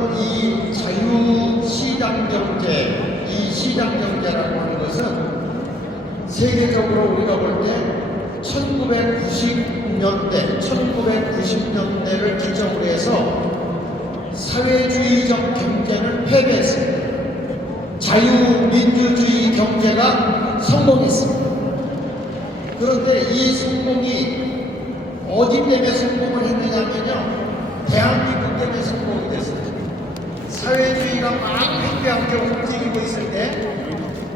여러분, 이 자유시장경제, 이 시장경제라고 하는 것은 세계적으로 우리가 볼 때 1990년대를 기점으로 해서 사회주의적 경제는 패배했습니다. 자유민주주의 경제가 성공했습니다. 그런데 이 성공이 어디 때문에 성공을 했느냐면요, 대한민국 때문에 성공이 됐어요. 사회주의가 막 팽팽하게 움직이고 있을 때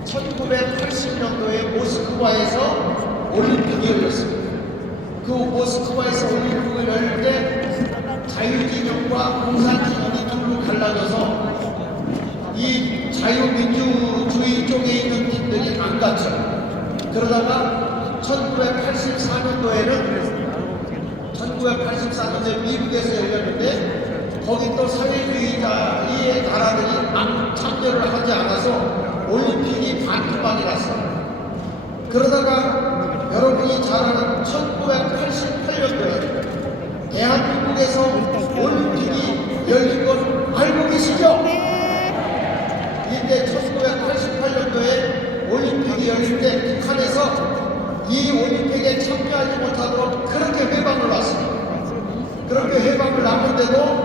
1980년도에 모스크바에서 올림픽이 열렸습니다. 그 모스크바에서 올림픽을 열릴 때 자유진영과 공산진영이 둘로 갈라져서 이 자유민주주의 쪽에 있는 팀들이 안 갔죠. 그러다가 1984년도에 미국에서 열렸는데 거기 또 사회주의자의 나라들이 참여를 하지 않아서 올림픽이 반토막이 났어요. 그러다가 여러분이 잘 아는 1988년도에 대한민국에서 올림픽이 열린 걸 알고 계시죠? 이때 1988년도에 올림픽이 열릴 때 북한에서 이 올림픽에 참여하지 못하도록 그렇게 회방을 놨습니다. 그렇게 회방을 놨는데도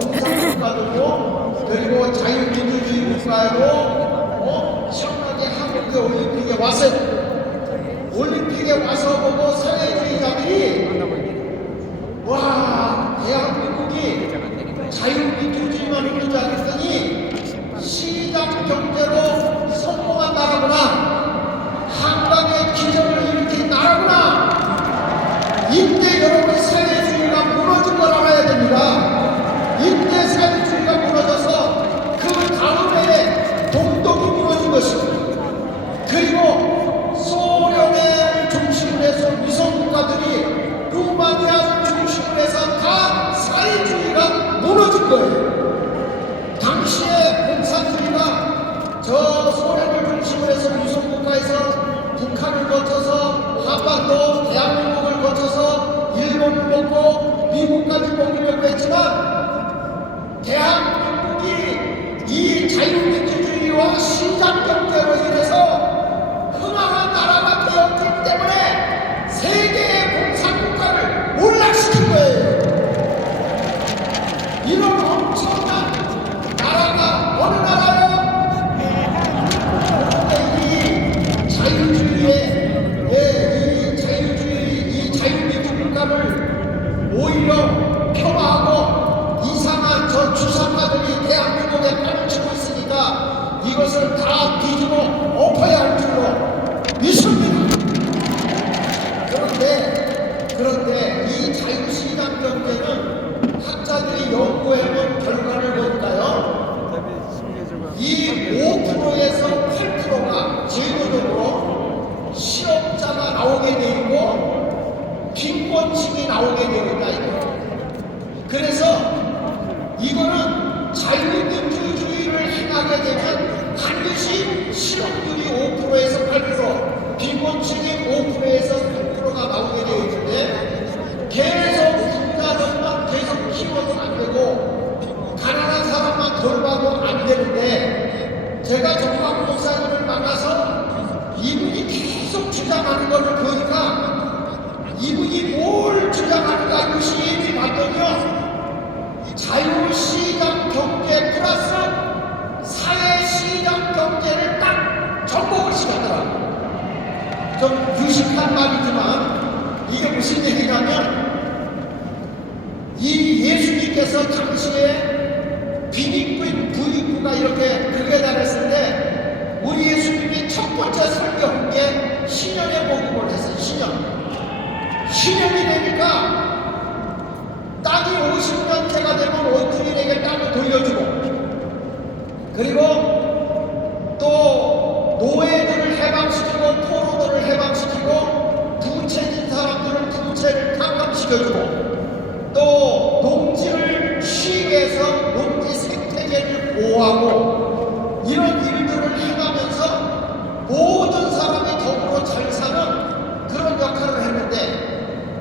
공산국가들도 그리고 자유민주주의 국가도 시원하게 한국의 올림픽에 왔어요. 올림픽에 와서 보고 사회주의자들이 와, 대한민국이 자유민주주의만 있는 줄 알았더니 시장 경제로 성공한 나라구나, 한강의 기적을 일으킨 나라구나. 이때 여러분 사회주의가 무너진 걸 알아야 됩니다. 이때 사회주의가 무너져서 그 다음에 동독이 무너진 것입니다. 그리고 소련을 중심으로 해서 위성국가들이 루마니아를 중심으로 해서 다 사회주의가 무너진 거예요. 당시에 공산주의가 저 소련을 중심으로 해서 위성국가에서 북한을 거쳐서 한반도, 대한민국을 거쳐서 일본을 먹고 미국까지 먹으려고 했지만 대한민국이 이 자유민주주의와 시장경제로 인해서 흥황한 나라가 되었기 때문에 세계의 공산국가를 몰락시킨 거예요. 이런 엄청난 나라가 어느 나라예요? 그런데 이 자유민주국가를 오히려 폄하하고 이상한 저 주사파들이 대한민국에 빠져치고 있으니까 이것을 다 뒤집어 엎어야 할 줄로 믿습니다. 그런데 이 자유시장 경제는 학자들이 연구해본 결과를 볼까요? 이 5%에서 8%가 제도적으로 실업자가 나오게 돼 있고 빈곤층이 나오게 되어 있다 이거예요. 그래서 이거는 자유민주주의를 행하게 되면 반드시 실업률이 5%에서 8%, 빈곤층이 5%에서 8%가 나오게 되어 있는데 계속 부자들만 계속 키워도 안 되고 가난한 사람만 돌봐도 안 되는데 제가 정광 목사님을 만나서 이분이 계속 주장하는 것을 보니까 이분이 뭘 주장하는가 유심히 봤더니요, 자유시장 경제 플러스 사회시장 경제를 딱 접목을 시켰더라고요. 좀 유식한 말이지만 이게 무슨 얘기냐면 이 예수님께서 당시에 비닉부인 부익부가 이렇게 극에 달했을 때 우리 예수님이 첫 번째 설교한 게 신년의 복음을 했어요. 신년이 되니까 땅이 50년째가 되면 원주민에게 땅을 돌려주고, 그리고 또 노예들을 해방시키고 포로들을 해방시키고 부채진 사람들은 부채를 탕감시켜주고 또 농지를 쉬게 해서 농지 생태계를 보호하고 이런 일들을 행하면서 모든 사람이 더불어 잘 사는 그런 역할을 했는데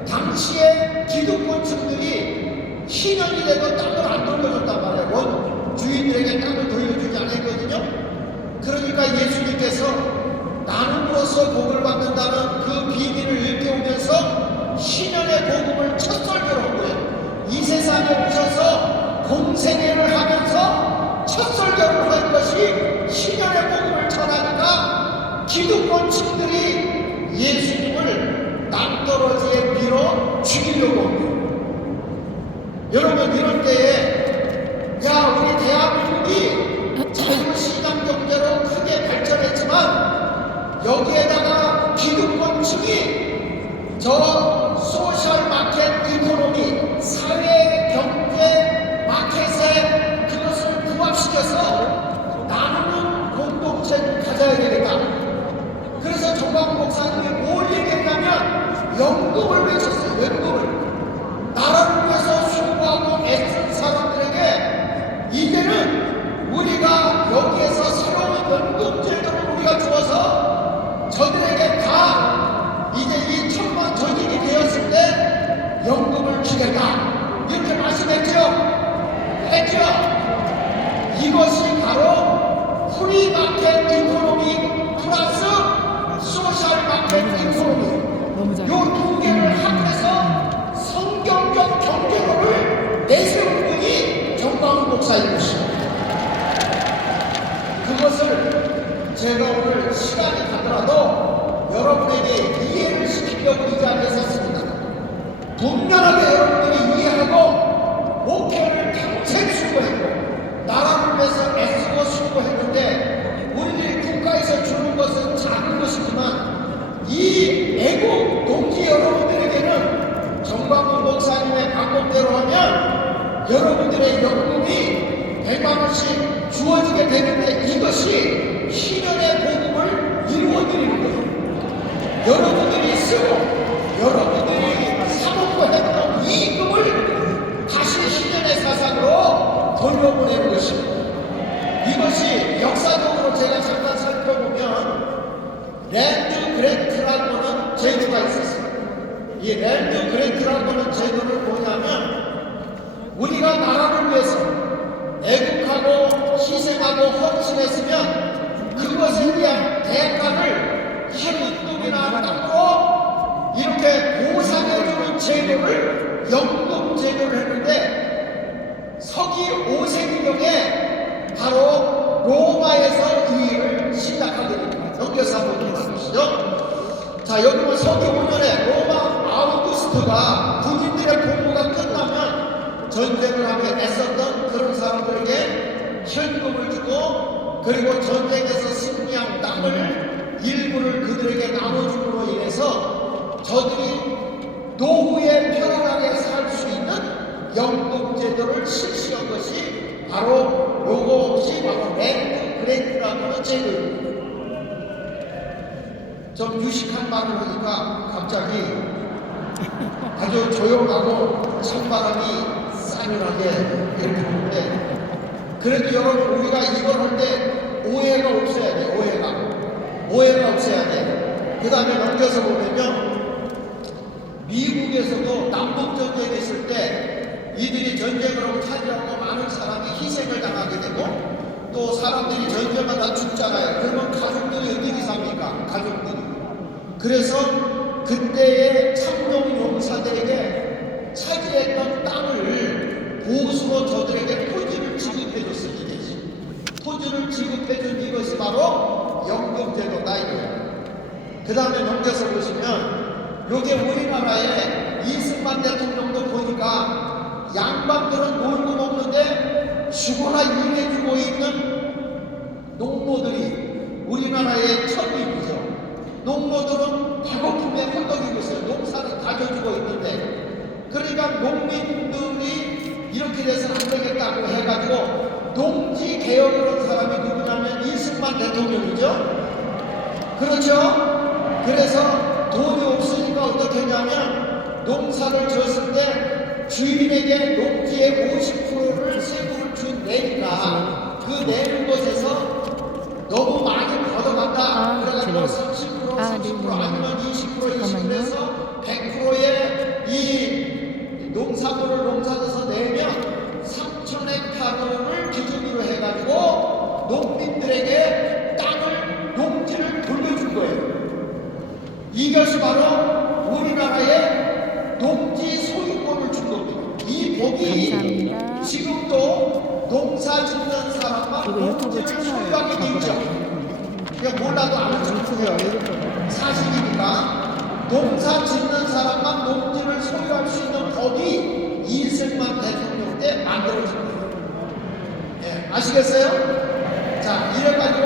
당시에 기득권층들이 신년이 돼도 땅을 안 돌려줬단 말이에요. 주인들에게 땅을 돌려주지 않았거든요. 그러니까 예수님께서 나눔으로써 복을 받는다는 그 비밀을 일깨우면서 신년의 복음을 첫 설교를 한 거예요. 이 세상에 오셔서 공생애를 하면서 첫 설교를 한 것이 신년의 복음을 전하니까 기득권층들이 예수님을 낭떠러지에 밀어 죽이려고 합니다. 여러분, 이럴 때에 우리 대한민국이 자유시장 경제로 크게 발전했지만 여기에다가 기득권층이 저 소셜 마켓 이코노미, 사회 경제 마켓에 그것을 부합시켜서 나누는 공동체를 가져야 되겠다. 그래서 정광훈 목사님이 뭘 얘기했냐면 연금을 외쳤어요. 연금을. 나라를 위해서 수고하고 애쓴 사람들에게 이제는 우리가 여기에서 새로운 연금 제도를 우리가 주어서 저들에게 다 이제 이 천만 저직이 되었을 때 연금을 주겠다, 이렇게 말씀했죠. 했죠. 이것이 바로 프리마켓 이코노미 플러스 소셜 마켓 이코노미, 요 두 개를 합해서 성경적 경제론을 내세운 분이 정광훈 목사인 것입니다. 그것을 제가 오늘 시간이 가더라도 여러분에게 이해를 시키려고 이 자리에 섰습니다. 분명하게 여러분들이 이해하고 목표를 평생 수고했고 나라를 위해서 애쓰고 수고했는데 우리들이 국가에서 주는 것은 작은 것이지만 이 애국 동지 여러분들에게는 정광훈 목사님의 방법대로 하면 여러분들의 연금이 100만 원씩 주어지게 되는데 이것이 희년의 복음을 이루어드리는 거예요. 여러분들이 쓰고 여러분들이 사먹고 했던 이익금을 다시 희년의 사상으로 돌려보내는 것입니다. 이것이 역사적으로 제가 잠깐 살펴보면 랜드 그랜트라고 하는 제도가 있었어요. 이 랜드 그랜트라고 하는 제도는 뭐냐면 우리가 나라를 위해서 애국하고 희생하고 헌신했으면 그것에 대한 대가를 현금이나 땅으로 이렇게 보상해주는 제도를 연금 제도를 했는데 서기 5세기경에 바로 로마에서 이 일을 시작하게 됩니다. 넘겨서 한번 보시죠. 자, 여기는 서기 5년에 로마 아우구스트가 군인들의 복무가 끝나면 전쟁을 하며 애썼던 그런 사람들에게 현금을 주고 그리고 전쟁에서 승리한 땅을 일부를 그들에게 나눠줌으로 인해서 저들이 노후에 편안하게 살 수 있는 연금 제도를 실시한 것이 바로 요것이 바로 랜드 그랜트라고 하는 제도입니다. 좀 유식한 말을 하니까 갑자기 아주 조용하고 찬바람이 싸늘하게 이렇게 부는데 그래도 여러분 우리가 이걸 할 때 오해가 없어야 돼. 오해가 없어야 돼. 그 다음에 넘겨서 보면요, 미국에서도 남북전쟁이 있을 때 이들이 전쟁을 하고 차지하고 많은 사람이 희생을 당하게 되고 또 사람들이 전쟁하다 죽잖아요. 그러면 가족들이 어떻게 삽니까? 가족들이. 그래서 그때의 참용용사들에게 차지했던 땅을 보수로 저들에게 토지를 지급해줬어요. 토지를 지급해준 이것이 바로 연금제도다 이거예요. 그 다음에 넘겨서 보시면 요게 우리나라의 이승만 대통령도 보니까 양반들은 놀고 먹는데 죽어나 일해주고 있는 농노들이 우리나라의 천국이죠. 농노들은 배고픔에 헐떡이고 있어요. 농사를 다져주고 있는데 그러니까 농민들이 이렇게 돼서는 안 되겠다고 해가지고 농지 개혁을 한 사람이 누구냐면 이승만 대통령이죠. 그렇죠? 그래서 돈이 없으니까 어떻게 했냐면 농사를 졌을 때 주인에게 농지의 50%를 세금을 내니까 그 내는 것에서 너무 많이 걷어간다. 그래가지고 30%, 30% 아니면 20%, 20%에서 100%의 이 농사물을 농사져서 내면 3,000헥타르를 기준으로 이것이 바로 우리나라의 농지 소유권을 준 겁니다. 이 법이 감사합니다. 지금도 농사 짓는 사람만 이거 유튜브 농지를 채널 소유하게 돼 있죠. 그냥 몰라도 아는 척하세요. 사실이니까 농사 짓는 사람만 농지를 소유할 수 있는 법이 이승만 대통령 때 만들어진 거예요. 예, 아시겠어요? 자, 이래가지고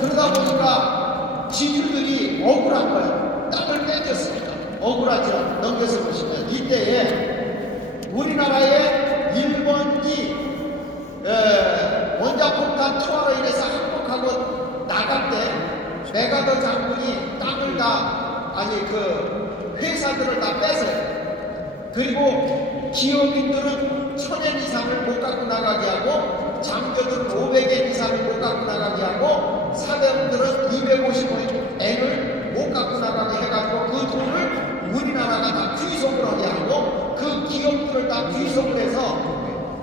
그러다 보니까 지주들이 억울한 거예요. 땅을 뺏겼으니까 억울하죠. 넘겨서 보시면 이때에 우리나라의 일본이 원자폭탄 투하로 인해서 항복하고 나갈 때 메가더 장군이 땅을 그 회사들을 다 뺏어요. 그리고 기업인들은 1000엔 이상을 못 갖고 나가게 하고 장교들은 500엔 이상을 못 갖고 나가게 하고 사병들은 250엔을 못 갖고 나가게 해가지고 그 돈을 우리나라가 다 귀속을 하게 하고 그 기업들을 다 귀속을 해서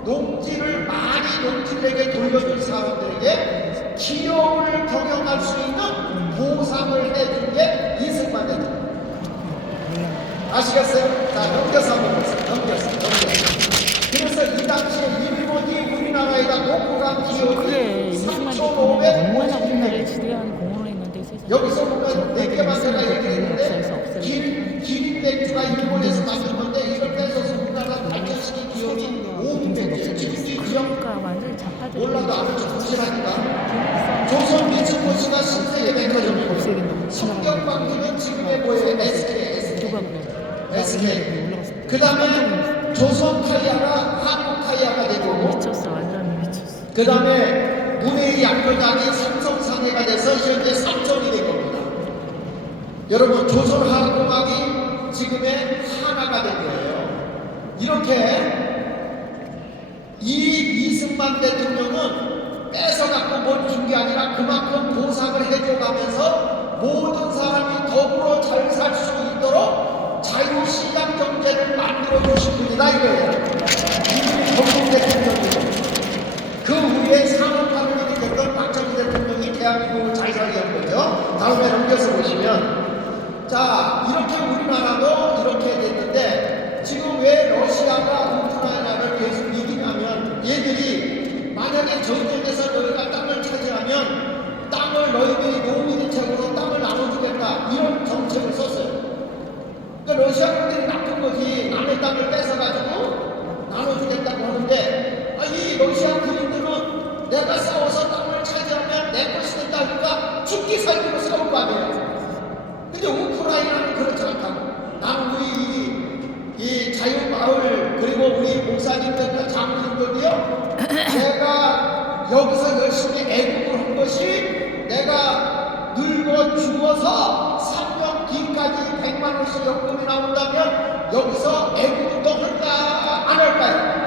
농지를 많이 농지에게 돌려준 사람들에게 기업을 경영할 수 있는 보상을 해준 게 이승만 대통령. 아시겠어요? 자, 넘겨서 한번 보세요. 넘겨서. 그래서 이 당시에 일본이 우리나라에다 놓고 간 그래, 기업이 이승만 대통령이 얼마나 우리나라를 3,550개. 지대한 공헌을 했는데 세상에. 여기서 보면 4개만 제가 얘기했는데 없애서 기린 맥주가 일본에서 만든 건데 이걸 뺏어서 우리나라 발전시킨 기업이 500개. 지금도 기업 그러니까 완전히 자파들. 몰라도 아는 척 부실하니까. 조선 미츠코시가 신세계 백화점이고 없애긴다고. 성경방기는 지금의 뭐예요? SK. 누가 그래? SK. 그 다음에 조선 타이어가 한국 타이어가 되고, 미쳤어, 완전히 미쳤어. 그 다음에 문해의 약효당이 삼성상해가 돼서 현재 삼성이 된 겁니다. 여러분, 조선 화학공학이 지금의 하나가 된 거예요. 이렇게 이승만 대통령은 뺏어갖고 뭘 준 게 아니라 그만큼 보상을 해줘가면서 모든 사람이 더불어 잘 살 수 있도록 자유시장 경제를 만들어주신 분이다 이거예요. 이분이 전국 대통령이고 그 후에 산업화를 일으켰던 박정희 대통령이 대한민국을 잘 살게 한 거죠. 다음에 넘겨서 보시면 자, 이렇게 우리나라도 이렇게 됐는데 지금 왜 러시아가 우크라이나를 계속 이기냐면 얘들이 만약에 전쟁에서 너희가 땅을 차지하면 땅을 너희들이 노무대책으로 땅을 나눠주겠다 이런 정책을 썼어요. 그러니까 러시아군들이 나쁜 거지. 남의 땅을 뺏어가지고 나눠주겠다고 하는데 이 러시아 군인들은 내가 싸워서 땅을 차지하면 내 것이 된다 하니까 죽기 살기로 싸울 거 아니에요. 근데 우크라이나는 그렇지 않다고. 나는 우리 이 자유마을 그리고 우리 목사님들과 장로님들이요 내가 여기서 열심히 애국을 한 것이 내가 늙어 죽어서 3년 뒤까지 100만 원씩 연금이 나온다면 여기서 애국운동 할까 안 할까요?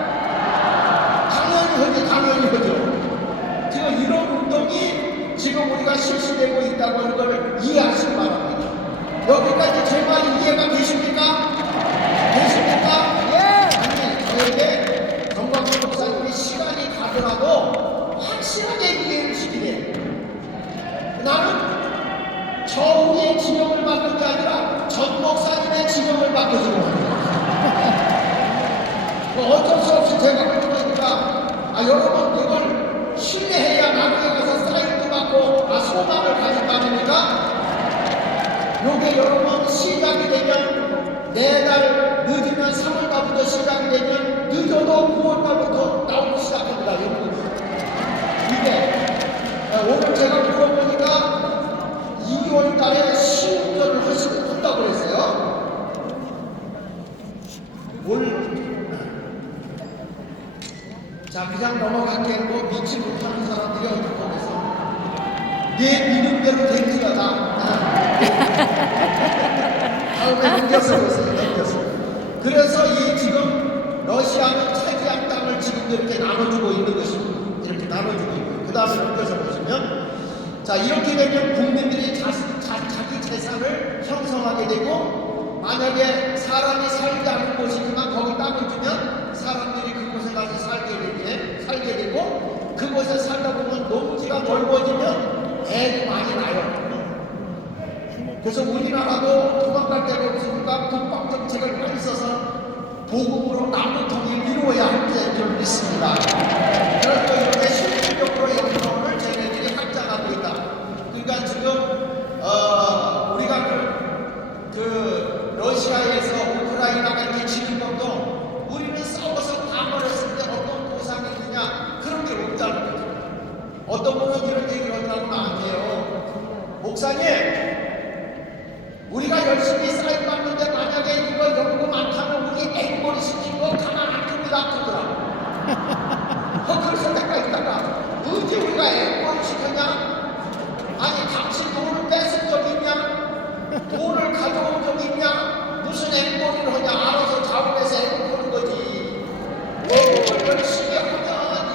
당연히 하죠. 지금 이런 운동이 지금 우리가 실시되고 있다고 하는 걸 이해하시기 바랍니다. 여기까지 제 말이 이해가 되십니까? 예! 아니, 저에게 정광훈 목사님이 시간이 가더라도 확실하게 이해를 시키네. 나는 저우의 지령을 받는 게 아니라 전 목사님의 지령을 받겨주는 겁니다. 어쩔 수 없이 제가 그런 거니까 여러분 이걸 신뢰해야 나중에 가서 사인도 받고 소망을 가질 거 아닙니까? 요게 여러분 시작이 되면 4달 늦으면 3월달부터 시작이 되면 늦어도 9월달부터 나오기 시작합니다. 여러분 이게 오늘 제가 물어보니까 2월달에 시운전을 한다고 그랬어요. 자, 그냥 넘어갈게. 뭐 믿지 못하는 사람들이 어디 거기서 내 믿는 대로 되지가 다. 다음에 넘겨서 보세요. 넘겨서. 그래서 이 지금 러시아는 차지한 땅을 지금도 이렇게 나눠주고 있는 것입니다. 이렇게 나눠주고 있고. 그 다음에 넘겨서 보시면 자, 이렇게 되면 국민들이 자기 재산을 형성하게 되고 만약에 사람이 살지 않은 곳이지만 거기 땅을 주면 사람들이 그곳에 가서 살게 되고 그곳에 살다 보면 농지가 넓어지면 애도 많이 나요. 그래서 우리나라도 도망갈 데가 없으니까 국방 정책을 많이 써서 보급으로 남북 통일을 이루어야 할 줄 믿습니다. 그래서 이렇게 실질적으로 영토를 쟤네들이 확장하고 있다. 그러니까 지금 우리가 그 러시아에서 우크라이나가 이렇게 지는 것도 우리는 싸워서 다 버렸을 때 어떤 보상이 있느냐 그런 게 없다는 거죠. 어떤 분은 이런 얘기를 하더라고 나한테요. 목사님, 우리가 열심히 쌓인 받는데 만약에 이거 연금 안 타면 우리 앵벌이 시킨 거 가만 안 둡니다 그러더라고. 그래서 내가 있다가 언제 우리가 앵벌이 시켰냐? 아니 당신 돈을 뺏은 적 있냐? 돈을 가져온 적 있냐? 무슨 앵벌이를 하냐? 알아서 자원해서 앵벌 보는 거지. 연금을 열심히 하면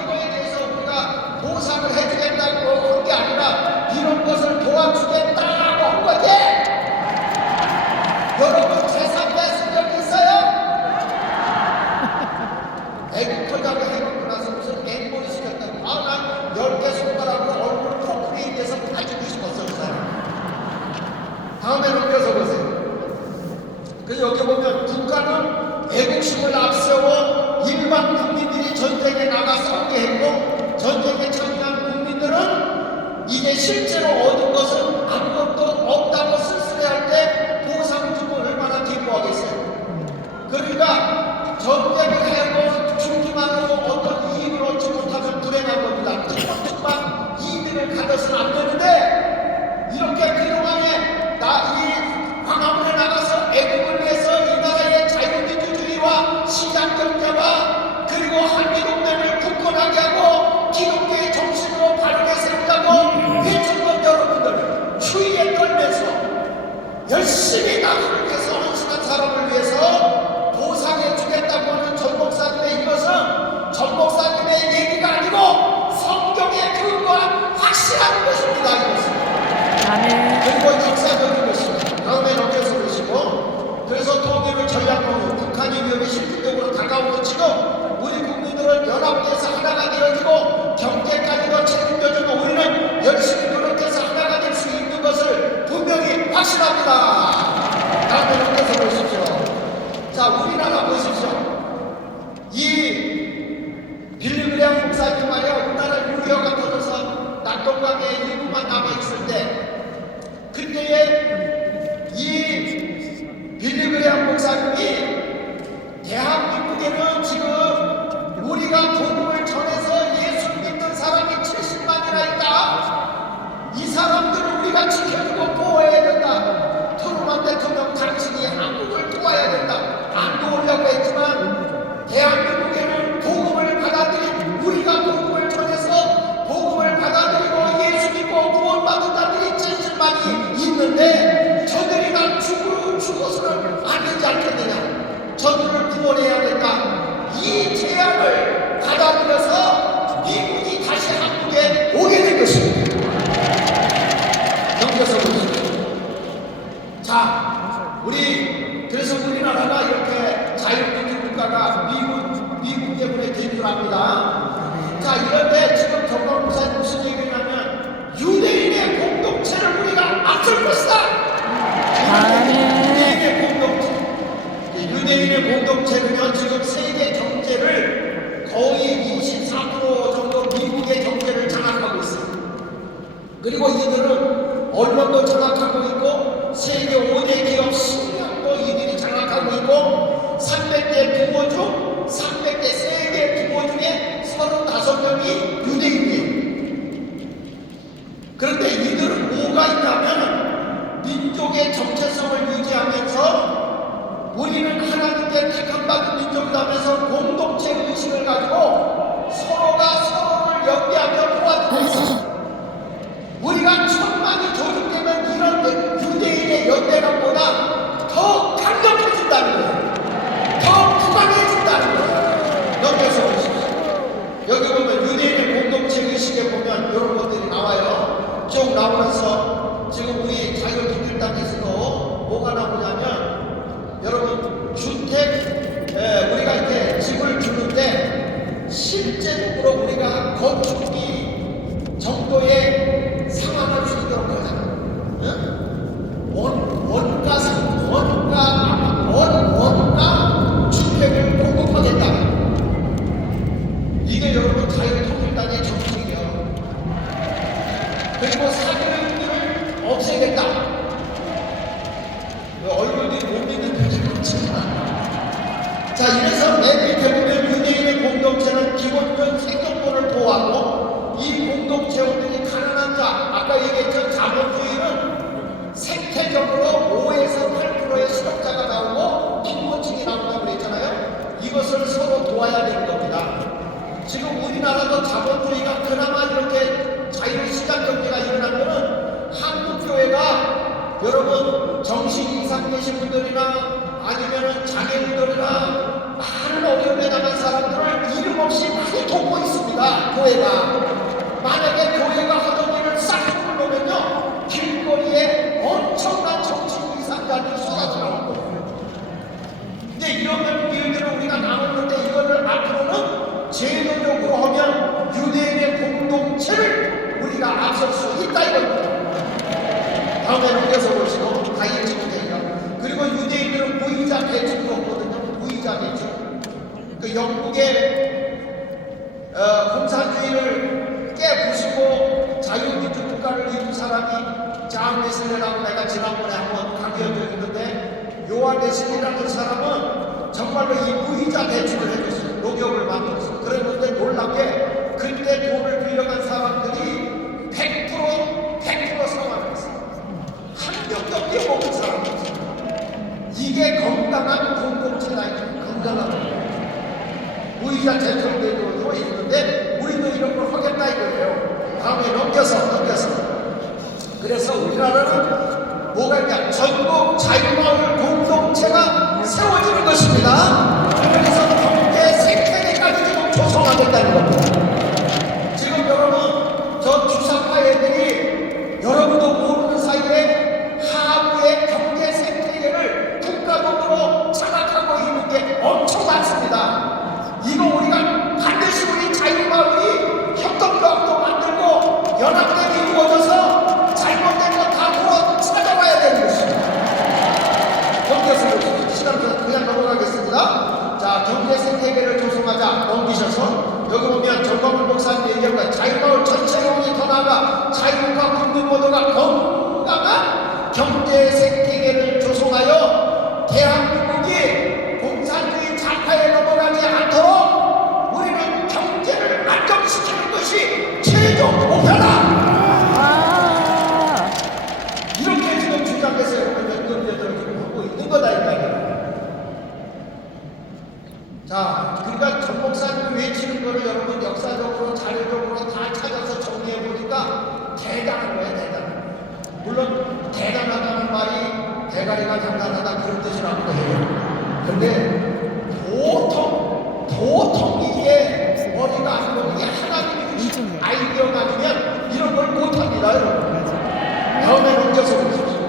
이거에 대해서 우리가 보상을 해주겠다고 한 게 아니라 이런 것을 도와주겠다고 한 거지. 여러분 재산 뺏은 적 있어요? 애국하자고 해놓고 나서 무슨 앵벌이 시켰다고. 난 10개 손가락으로 얼굴 포크레인에서 가지고 싶었어 그 사람. 다음에 넘겨서 보세요. 그래서 여기 보면 국가는 애국심을 앞세워 일반 국민들이 전쟁에 나가 싸우게 했고 전쟁에 참여한 국민들은 이게 실제로 얻은 것은 아무것도 없다고 쓸쓸해할 때 보상 주고 얼마나 기뻐하겠어요. 그러니까 전쟁을 하고 죽기만으로 어떤 이익을 얻지 못하면 불행한 겁니다. 조금만 이익을 가져서는 안 되는데 이렇게 그동안에 이 광화문에 나가서 애국을 위해서 이 나라의 자유민주주의와 시장경제와 그리고 한미동맹을 굳건하게 하고 기독교의 정신으로 바르게 세우자고 외쳤던 여러분들 추위에 떨면서 열심히 나를 위해서 헌신한 사람을 위해서 보상해 주겠다고 하는 전 목사님의 이것은 전 목사님의 얘기가 아니고 성경에 근거한 확실한 것입니다. 이것은. 아멘. 그리고 역사적인 것입니다. 다음에 넘겨서 보시고 그래서 통일을 전략으로 북한의 위협이 실질적으로 다가오는 지금 우리 국민들은 연합돼서 하나가 되어지고 경제까지도 책임져주고 우리는 열심히 노력해서 하나가 될 수 있는 것을 분명히 확신합니다. 다음에 넘겨서 보십시오. 자, 우리나라 보십시오. 이 빌리그레암 목사님 말이야 우리나라 유리화가 터져서 낙동강에 일부만 남아있을 때 그때에 이 빌리그레암 목사님이 대한민국에는 지금 우리가 복음을 전해서 예수 믿는 사람이 70만이나 있다. 이 사람들을 우리가 지켜주고 보호해야 된다. 트루먼 대통령 당신이 한국을 도와야 된다. 안 도우려고 했지만 대한민국에는 복음을 받아들인 우리가 복음을 전해서 복음을 받아들이고 예수 믿고 구원받은 자들이 70만이 있는데 저들이 다 죽어서는 안 되지 않겠느냐. 저들을 구원해야 된다. 이 제안을 받아들여서 미국이 다시 한국에 오게 된 것입니다. 넘겨서 보십시오. 자, 그래서 우리나라가 이렇게 자유민주 국가가 미국 때문에 된 줄 압니다. 자, 이런데 지금 정광 목사님 무슨 얘기냐면 유대인의 공동체를 우리가 앞설 것이다. 유대인의 공동체는요 지금 세계 경제를 거의 24% 정도 미국의 경제를 장악하고 있습니다. 그리고 이들은 언론도 장악하고 있고 세계 5대 기업 10명도 이들이 장악하고 있고 300대 부모 중 300대 세계 부모 중에 35명이 유대인이에요. 그런데 이들은 뭐가 있냐면 민족의 정체성을 유지하면서 우리는 하나님께 택함받은 민족이라면서 공동체 의식을 가지고 서로가 서로를 연대하며 도와주고 있습니다. 우리가 천만이 조직되면 이런 유대인의 연대감보다 더 강력해진다는 거예요. 더 부강해진다는 거예요. 넘겨서 보십시오. 여기 보면 유대인의 공동체 의식에 보면 이런 것들이 나와요. 쭉 나오면서 지금 우리 자유민주당에서도 뭐가 나오냐면 여러분 주택 우리가 이렇게 집을 주는데 실제적으로 우리가 건축비 정도의 상황을 주도록 하잖아. 응? 놓아야 되는 겁니다. 지금 우리나라도 자본주의가 그나마 이렇게 자유시장 경제가 일어난 거는 한국교회가 여러분 정신 이상 계신 분들이나 아니면은 장애인들이나 많은 어려움에 나간 사람들을 이름 없이 많이 돕고 있습니다. 교회가. 만약에 교회가 하던 일을 싹 해놓으면요 길거리에 엄청난 정신 이상자들이 쏟아져 나올 거예요. 근데 이런 일들을 우리가 나누는데 이거를 앞으로는 제도적으로 하면 유대인의 공동체를 우리가 앞설 수 있다 이겁니다. 다음에 넘겨서 보시고 다 읽지도 돼요. 그리고 유대인들은 무이자 대출도 없거든요. 무이자 대출. 그 영국의 공산주의를 깨부수고 자유민주 국가를 이룬 사람이 장 웨슬레라고 내가 지난번에 한번 강의한 적이 있는데 요한 웨슬리라는 사람은 정말로 이 무이자 대출을 해줬어요. 녹역을 만들었어요. 그랬는데 놀랍게 그때 돈을 빌려간 사람들이 100% 상환을 했어요. 한 명도 뛰어먹은 사람이 없어요. 이게 건강한 공동체다. 건강한 무이자 대출도 있는데 우리도 이런 걸 하겠다 이거예요. 다음에 넘겨서 그래서 우리나라는 뭐가 있냐 전국 자유마을 공동체가 세워지는 것입니다. 그래서 경제 생태계까지 지금 조성하겠다는 겁니다. 지금 여러분 저 주사파 애들이 여러분도 모르는 사이에 하부의 경제 생태계를 국가적으로 장악하고 있는 게 엄청 많습니다. 이거 우리가 반드시 우리 자유마을이 협동조합도 만들고 연합대가 이루어져서 잘못된 거 다 돌아 찾아가야 되는 것입니다. 경제생태계 시간 그냥 넘어가겠습니다. 자, 경제생태계를 조성하자 넘기셔서 여기 보면 정광훈 목사님 얘기한 거예요. 자유마을 전체론이 더 나아가 자유과 국민 모두가 건강한 경제생태계를 조성하여 대한민국이 공산주의 좌파에 넘어가지 않도록 우리는 경제를 안정시키는 것이 최종 목표다. 이렇게 지금 주장해서 연금제도를 하고 있는 거다 이 말이에요. 자, 그러니까 전 목사님이 외치는 거를 여러분 역사적으로 자료적으로 다 찾아서 정리해 보니까 대단한 거예요. 대단한. 물론 대단하다는 말이 대가리가 단단하다 그런 뜻이라고 해요. 근데 보통 이게 머리가 안 되는 게 하나님이 주신 아이디어가 아니면 이런 걸 못합니다 여러분. 다음에 넘겨서 보십시오.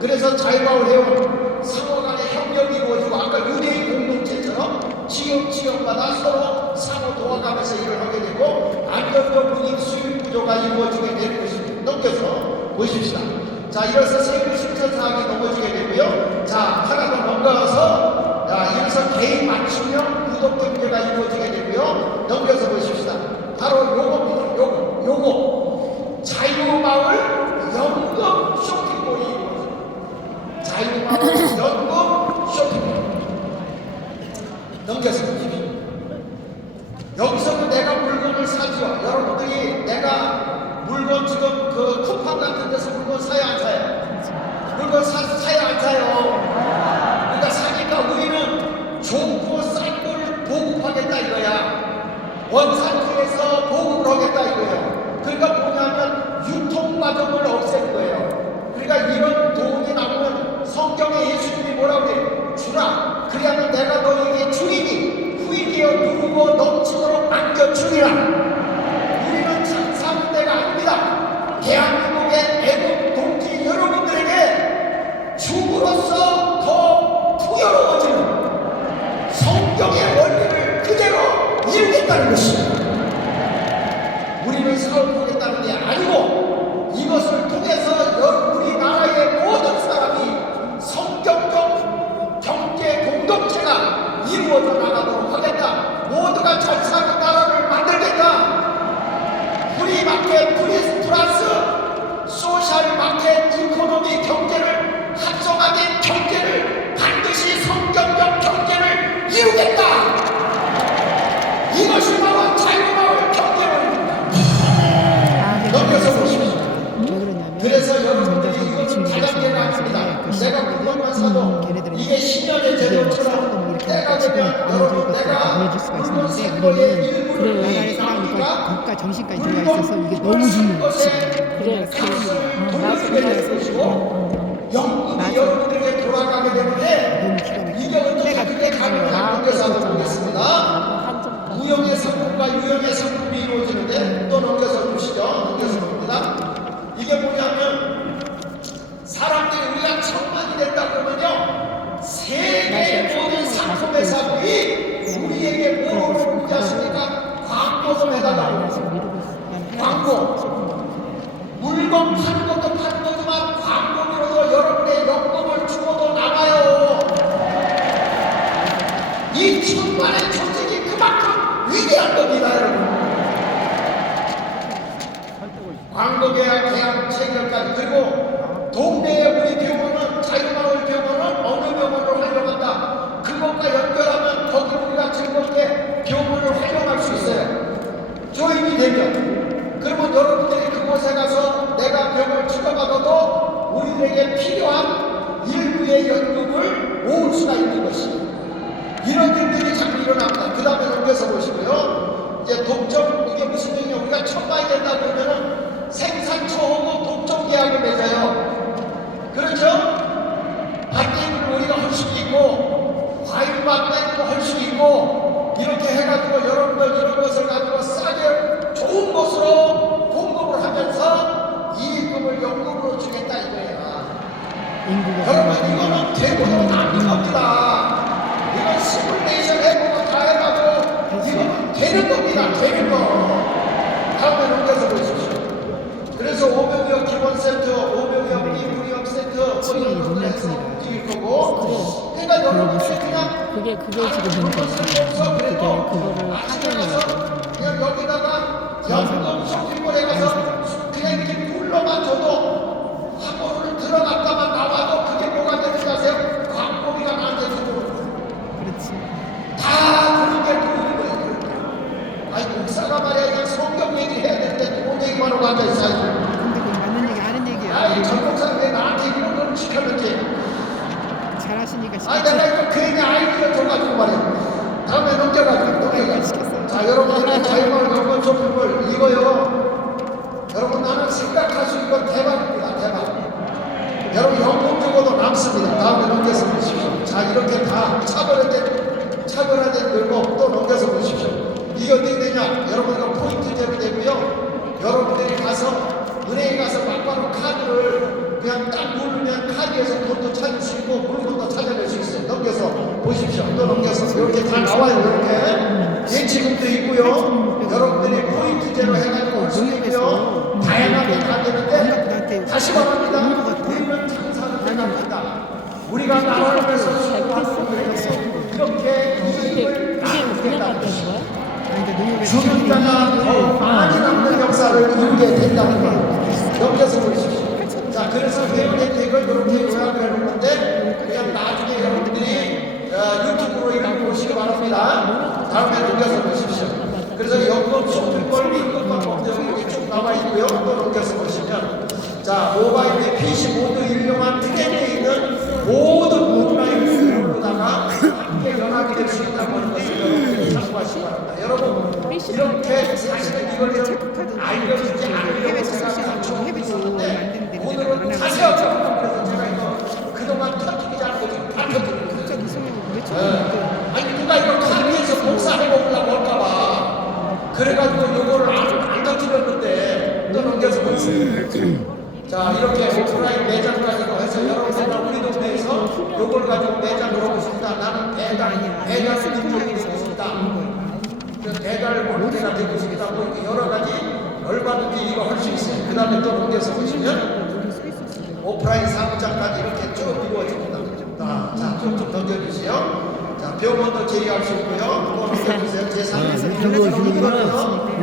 그래서 자유마을 회원 상호 간의 협력이 이루어지고 아까 유대인 공동체처럼 지역마다 서로 상호 도와가면서 일을 하게 되고 안정적 분위기 수익 구조가 이루어지게 되는 것입니다. 넘겨서 보십시다. 자, 이어서 세부 실천 사항이 넘어지게 되고요. 자, 하나 더 넘겨서 이어서 개인 맞춤형 구독 경제가 이루어지게 되고요. 넘겨서 보십시다. 바로 요겁니다. 요거 자유마을 연금 쇼핑몰이 이루어집니다. 자유마을 연금 쇼핑몰. 넘겨서 보십시오. 여기서는 내가 물건을 사죠. 여러분들이 내가 물건 지금 그 쿠팡 같은 데서 물건 사요 안 사요? 물건 사요 안 사요? 그러니까 사니까 우리는 좋고 싼 걸 보급하겠다 이거야. 원산지에서 보급을 하겠다 이거예요. 그러니까 뭐냐면 유통 과정을 없애는 거예요. 그러니까 이런 돈이 나오면 성경에 예수님이 뭐라고 그래요? 주라. 그래야면 내가 너에게 주이니 후이되어 누르고 넘치도록 안겨주리라. 우리는 장사하는 데가 아닙니다. 대한민국의 애국 동지 여러분들에게 주부로서 더 풍요로워지는 성경의 원리를 그대로 이루겠다는 것입니다. 우리는 사업하겠다는 게 아니고 이것을 통해서 우리나라의 모든 사람이 성경적 경제 공동체가 이루어져 나가도록 하겠다. 모두가 잘 사는 나라를 만들겠다. 프리마켓 플러스 소셜 마켓 이코노미 경제를 합성화된 경제를 반드시 성경적 경제를 이루겠다. 이것이 바로 자유마을 경제론입니다. 넘겨서 보십시오. 그래서 여러분들이 이것을 가장제가 아닙니다. 내가 물건만 사도 이게 10년의 제도처럼 때가 되면 여러분 내가 말씀하시는데 우리는 우리나라의 사람이니까 국가 정신까지 들어가 있어서 이게 너무 중요해요. 그래, 맞아, 영국이 여러분에게 돌아가게 되는데 너무 기가 막히게 이게 어떻게 가능한 건지 보겠습니다. 한점 무형의 상품과 유형의 상품이 이루어지는데 또 넘겨서 보시죠. 넘겨서 봅니다. 이게 뭐냐면 사람들이 우리가 천만이 됐다 그러면요 세계의 모든 상품의 사람이 우리에게 뭐를 보지 않습니까? 광고도 해달라고. 광고. 물건 파는 것도 파는 거지만 광고비로도 여러분의 연금을 주고도 남아요. 이 천만의 조직이 그만큼 위대한 겁니다, 여러분. 광고 계약 체결까지. 그리고 동네에 우리 병원은 자유마을 병원은 어느 병원을 활용한다. 그것과 연결하면 거기 우리가 즐겁게 병원을 활용할 수 있어요. 조인이 되면. 그러면 여러분들이 그곳에 가서 내가 병을 치료받아도 우리에게 필요한 일부의 연금을 모을 수가 있는 것이에요. 이런 일들이 자꾸 일어납니다. 그 다음에 넘겨서 보시고요. 이제 독점, 이게 무슨 얘기냐. 우리가 천만이 된다 그러면은 생산처하고 독점 계약을 맺어요. 그렇죠? 밭대기를 우리가 할 수도 있고, 과일 밭대기도 할 수 있고, 이렇게 해가지고 여러분들 이런 것을 가지고 싸게 좋은 것으로 공급을 하면서 이익금을 연금으로 주겠다 이거야. 여러분, 이거는 되고도 남는 겁니다. 이건 시뮬레이션 해보고 다 해가지고 이거는 되는 겁니다. 되는 거. 다음에 넘겨서 보십시오. 그래서 오병이어 기본센터, 오병이어 이무역 센터 뭐 이런 것들 해서 움직일 거고. 그러니까 여러분들이 그냥 그게 지금 문제예요. 그거를 확인해야 그냥 여기다가 연금 쇼핑몰에 가서 그냥 이렇게 눌러만 줘도 화보를 들어갔다만 나와도 그게 뭐가 되는지 아세요? 광고비가 나한테 들어오는 거예요. 그렇지. 다 그런 게 보이는 거예요. 아니 목사가 말이야 그냥 성경 얘기해야 되는데 돈 얘기만 하고 앉아있어야지. 근데 그건 맞는 얘기 아는 얘기야. 아이 전 목사는 왜 나한테 이런 걸 시켰는지. 잘하시니까 아니 시켰지. 내가 이거 괜히 아이디어 줘가지고 말이야. 다음에 넘겨가지고 자 여러분들의 자유마을 연금 쇼핑몰 이거요. 여러분 나는 생각할 수 있는 대박입니다. 대박. 여러분 연금 주고도 남습니다. 다음에 넘겨서 보십시오. 자 이렇게 다 차별화된 늘고 또 넘겨서 보십시오. 이게 어떻게 되냐? 여러분 이거 포인트제로 되고요. 여러분들이 가서 은행에 가서 막바로 카드를 그냥 딱 누르면 카드에서 돈도 찾을 수 있고 물건도 찾아낼 수 있어요. 넘겨서 보십시오. 또 넘겨서 이렇게 다 나와요. 이렇게 예치금도 있고요. 여러분들이 포인트제로 해가지고 할 수 있고요. 다양하게 다 되는데 다시 말합니다. 우리는 장사를 해납니다. 우리가 나라를 위해서 수고하는 우리에게 이렇게 이익을 나누겠다는 것입니다. 죽은 자가 더 많이 남는 역사를 이루게 된다는 걸 넘겨서 보십시오. 자, 그래서 회원 혜택을 이렇게 요약을 해놓는데 그냥 나중에 여러분들이 유튜브로 이런 거 보시기 바랍니다. 다음에 넘겨서 보십시오. 그래서 연금 쇼핑몰 임금 방법도 여기 쭉 나와 있고요. 또 넘겨서 보시면 자, 모바일에 PC 모두 일용한 트렌드에 있는 모든 온라인 수요로다가 함께 연합이 될 수 있다고 하는 것을 여러분들이 참고하시기 바랍니다. 여러분 이렇게 사실은 이걸 알려주지 않으려고 제가 갖춰놓고 있었는데 오늘은 다시 한번 그래서 제가 이거 그동안 터뜨리지 않고 지금 다 터뜨립니다. 갑자기 소리를 왜 쳐요? 아니 누가 이걸 카드에서 복사해 먹으려고 할까봐 그래가지고 요거를 안 터뜨렸는데 또 넘겨서 보세요. 자 이렇게 오프라인 매장까지도 해서 여러분들 우리 동네에서 요걸 가지고 매장을 하고 싶다. 나는 배달 민족이 되고 싶다. 배달 모델가 되고 싶다. 뭐 이렇게 여러 가지 얼마든지 이거 할 수 있어요. 그 다음에 또 넘겨서 보시면 오프라인 사무장까지 이렇게 쭉 이루어집니다. 자, 좀 던져주세요. 자, 병원도 제의할 수 있고요. 또 넘겨주세요.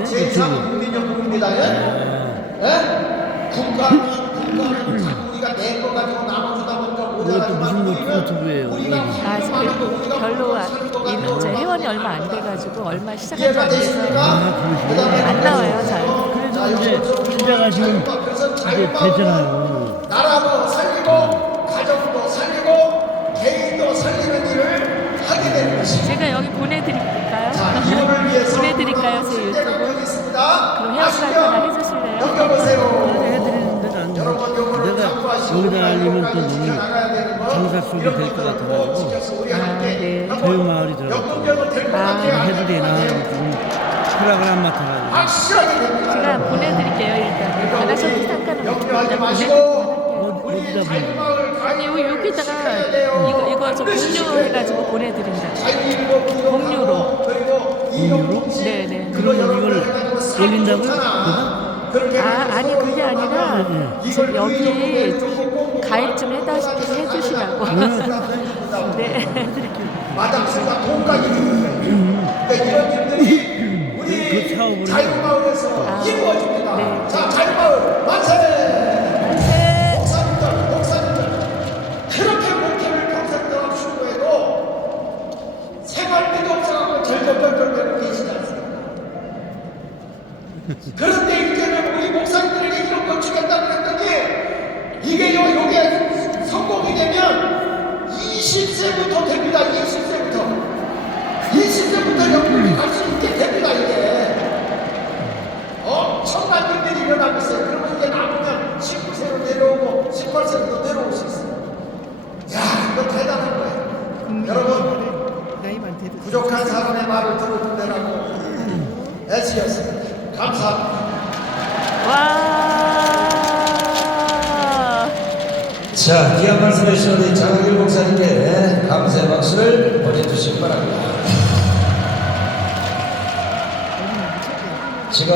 제3 국민연금입니다. 예? 국가는 자꾸 우리가 내 거 가지고 나눠주다 보니까 모자라지만 우리가 아직 별로 저 회원이 얼마 안 돼가지고 얼마 시작한 지 이해가 안 돼서 되십니까? 안 나와요 잘. 그래도 이제 시작하시면 이제 되잖아요. 나라도 살리고 가정도 살리고 개인도 살리는 일을 하게 되는 것입니다. 제가 여기 보내드릴까요? 자, 봉사 속이 될 것 같아가지고 네. 자유마을이 들어갔고 해도 되나 좀 허락을 안 맡아가지고 확실하게 됩니다. 제가 보내드릴게요 일단. 안 하셔도 상관없어요. 염려하지 일단 마시고 보내드릴게요. 우리 어디다 자유마을 아니 여기다가 지켜야 돼요. 이거 좀 공유해가지고 보내드린다. 자유일보 공유로. 그리고 이용공시 네네. 그러면 이걸 열린다고요? 아니 그게 아니라 이걸 여기 가입 좀 해주시라고. 네. 마당수가 돈까지 주는 거예요. 그러니까 이런 일들이 우리 그 사업을 자유마을에서 이루어집니다. 네. 자, 자유마을 만세! 만세! 목사님들 그렇게 목회를 평생 동안 추구해도 생활비도 없어갖고 절절절절대로 계시지 않습니까? 그런데 이제는 우리 목사님들에게 이런 걸 주겠다고 그랬더니 이게 요게 성공이 되면 20세부터 됩니다. 20세부터 연금이 갈 수 있게 됩니다. 이게 엄청난 일들이 일어나고 있어요. 그러면 이게 남으면 19세로 내려오고 18세로 내려올 수 있어요. 야, 이거 대단한 거예요. 여러분 나이만 돼도 부족한 사람의 말을 들어주느라고 애쓰였습니다. 감사합니다. 와. 자, 귀한 말씀 해주신 우리 장학일 목사님께 감사의 박수를 보내주시기 바랍니다. 지금